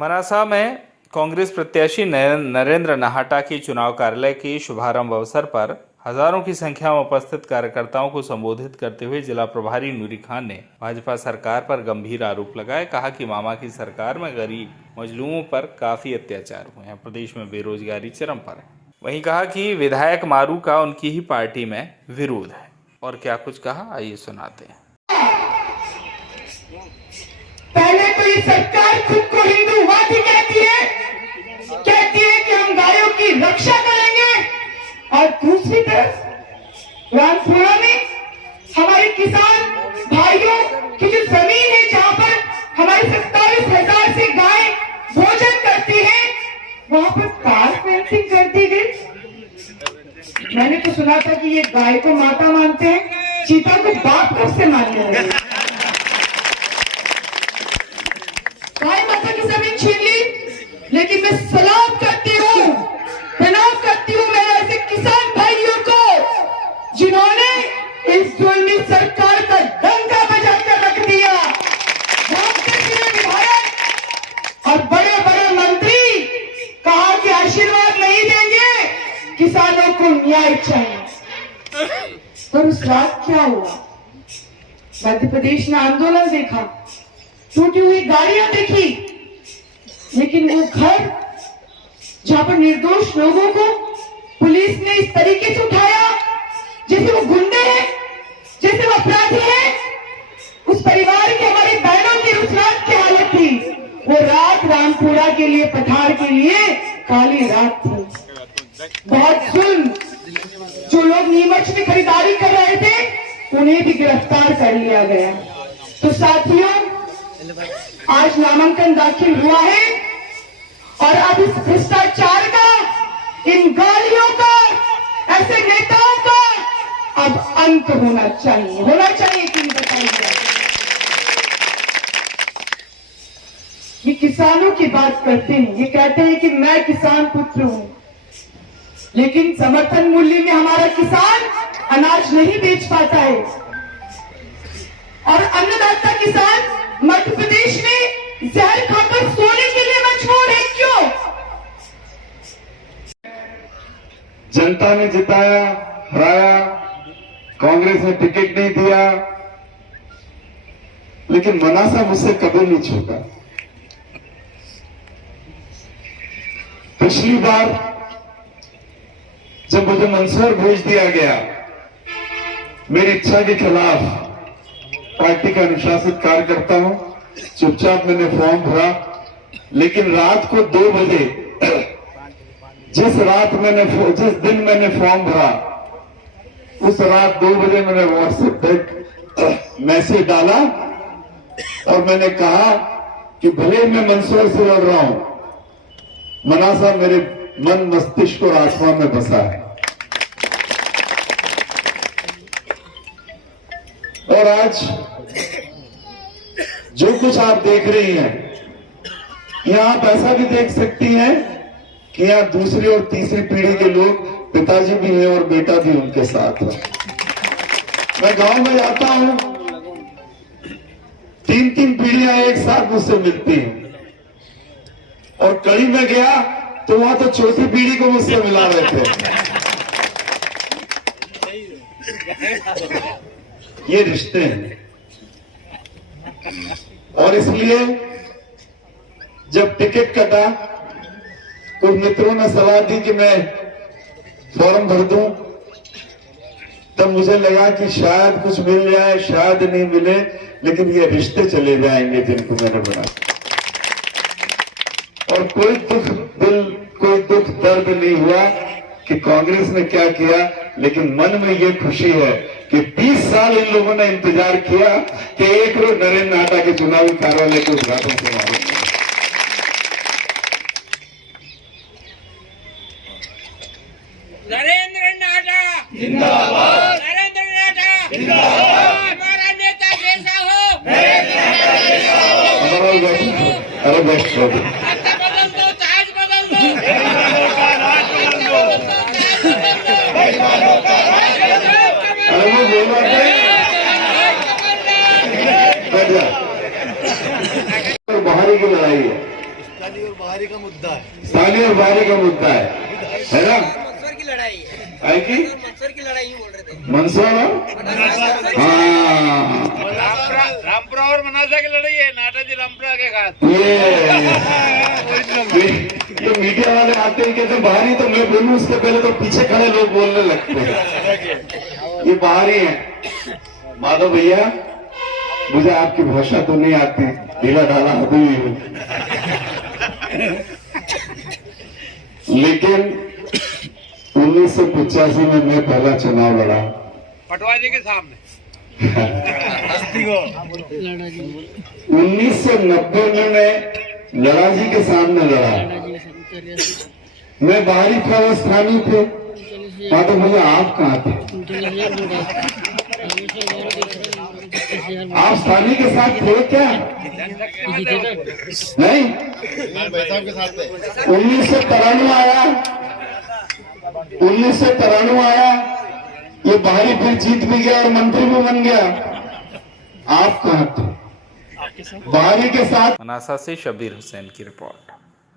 मनासा में कांग्रेस प्रत्याशी नरेंद्र नाहटा की चुनाव कार्यालय की शुभारंभ अवसर पर हजारों की संख्या में उपस्थित कार्यकर्ताओं को संबोधित करते हुए जिला प्रभारी नूरी खान ने भाजपा सरकार पर गंभीर आरोप लगाए। कहा कि मामा की सरकार में गरीब मजलूमों पर काफी अत्याचार हुए हैं। प्रदेश में बेरोजगारी चरम पर है। वहीं कहा कि विधायक मारू का उनकी ही पार्टी में विरोध है। और क्या कुछ कहा, आइए सुनाते हैं। पहले तो ये सरकार खुद को हिंदूवादी कहती है कि हम गायों की रक्षा करेंगे, और दूसरी तरफ रामपुरा में हमारे किसान भाइयों की जो जमीन है, जहां पर हमारी 27,000 से गाय भोजन करती है, वहां पर कार फेंसिंग कर दी गई। मैंने तो सुना था कि ये गाय को माता मानते हैं, चीता को बाप कब से मानने लगे। गाय माता की जमीन छीन ली, लेकिन मैं सलाम करती हूँ, प्रणाम करती हूँ मेरे ऐसे किसान भाइयों को जिन्होंने इस जुल्मी सरकार का डंका बजाकर रख दिया। विधायक और बड़े बड़े मंत्री कहा कि आशीर्वाद नहीं देंगे, किसानों को न्याय चाहिए। पर उस रात क्या हुआ? मध्य प्रदेश ने आंदोलन देखा, टूटी हुई गाड़ियां देखी, लेकिन वो घर जहां पर निर्दोष लोगों को पुलिस ने इस तरीके से उठाया जैसे वो गुंडे हैं, जैसे वो अपराधी हैं, उस परिवार के, हमारी बहनों की उस रात की हालत थी। वो रात रामपुरा के लिए, पठार के लिए काली रात थी। बहुत जुल्म, जो लोग नीमच में खरीदारी कर रहे थे उन्हें भी गिरफ्तार कर लिया गया। तो साथियों, आज नामांकन दाखिल हुआ है और अब इस भ्रष्टाचार का, इन गालियों का, ऐसे नेताओं का अब अंत होना चाहिए कि बताइए। ये किसानों की बात करते हैं, ये कहते हैं कि मैं किसान पुत्र हूं, लेकिन समर्थन मूल्य में हमारा किसान अनाज नहीं बेच पाता है, और अन्नदाता किसान मध्य प्रदेश में जहर खाकर सोने के लिए मजबूर है। क्यों? जनता ने जिताया, हराया, कांग्रेस ने टिकट नहीं दिया, लेकिन मनासा मुझसे कभी नहीं छूटा। पिछली बार जब मुझे मंदसौर भेज दिया गया, मेरी इच्छा के खिलाफ, पार्टी का अनुशासित कार्यकर्ता हूं, चुपचाप मैंने फॉर्म भरा, लेकिन रात को 2 बजे, जिस दिन मैंने फॉर्म भरा, उस रात 2 बजे मैंने व्हाट्सएप पे मैसेज डाला और मैंने कहा कि भले मैं मंदसौर से लड़ रहा हूं, मनासा मेरे मन, मस्तिष्क और आत्मा में बसा है। और आज जो कुछ आप देख रही हैं, यहां आप ऐसा भी देख सकती हैं कि यहां दूसरी और तीसरी पीढ़ी के लोग, पिताजी भी हैं और बेटा भी उनके साथ है। मैं गांव में जाता हूं, 3-3 पीढ़ियां एक साथ मुझसे मिलती हैं, और कड़ी में गया तो वहां तो चौथी पीढ़ी को मुझसे मिला रहे थे। ये रिश्ते हैं, और इसलिए जब टिकट कटा, कुछ मित्रों ने सलाह दी कि मैं फॉर्म भर दूं, तब मुझे लगा कि शायद कुछ मिल जाए, शायद नहीं मिले, लेकिन ये रिश्ते चले जाएंगे जिनको मैंने बनाया। और कोई दुख दर्द नहीं हुआ कि कांग्रेस ने क्या किया, लेकिन मन में ये खुशी है कि 20 साल इन लोगों ने इंतजार किया कि एक रोज नरेंद्र नाहटा के चुनावी कार्यालय के उद्घाटन से मालूम। नरेंद्र नाहटा जिंदाबाद, नरेंद्र नाहटा जिंदाबाद, हमारा नेता जैसा हो, अरे बेस्ट बदल दो, ताज बदल दो, अरे वो बोला बाहरी की लड़ाई है। स्थानीय और बाहरी का मुद्दा है। स्थानीय और बाहरी का मुद्दा है ना? मंसूर की लड़ाई है, है कि मंसूर की लड़ाई ही बोल रहे थे। मंसूर हाँ रामपुरा और मनासा की लड़ाई है, नाटा जी रामपुरा के खास। ये मीडिया वाले आते हैं कहते बाहरी, तो मैं बोलूं उसके पहले तो पीछे खड़े लोग बोलने लगते हैं ये बाहरी है। माधव भैया, मुझे आपकी भाषा तो नहीं आती, ढीला ढाला आदमी हूं, लेकिन 1985 में मैं पहला चुनाव लड़ा पटवा जी के सामने। 1990 में मैं लड़ा जी के सामने लड़ा। मैं बाहरी था, वो स्थानीय थे। माधव भैया आप कहाँ थे? आप स्थानीय के साथ थे क्या? नहीं, 1993 आया, 1993 आया, ये बाहरी फिर जीत भी गया और मंत्री भी बन गया। आप कहाँ थे? बाहरी के साथ। मनासा से शब्बीर हुसैन की रिपोर्ट।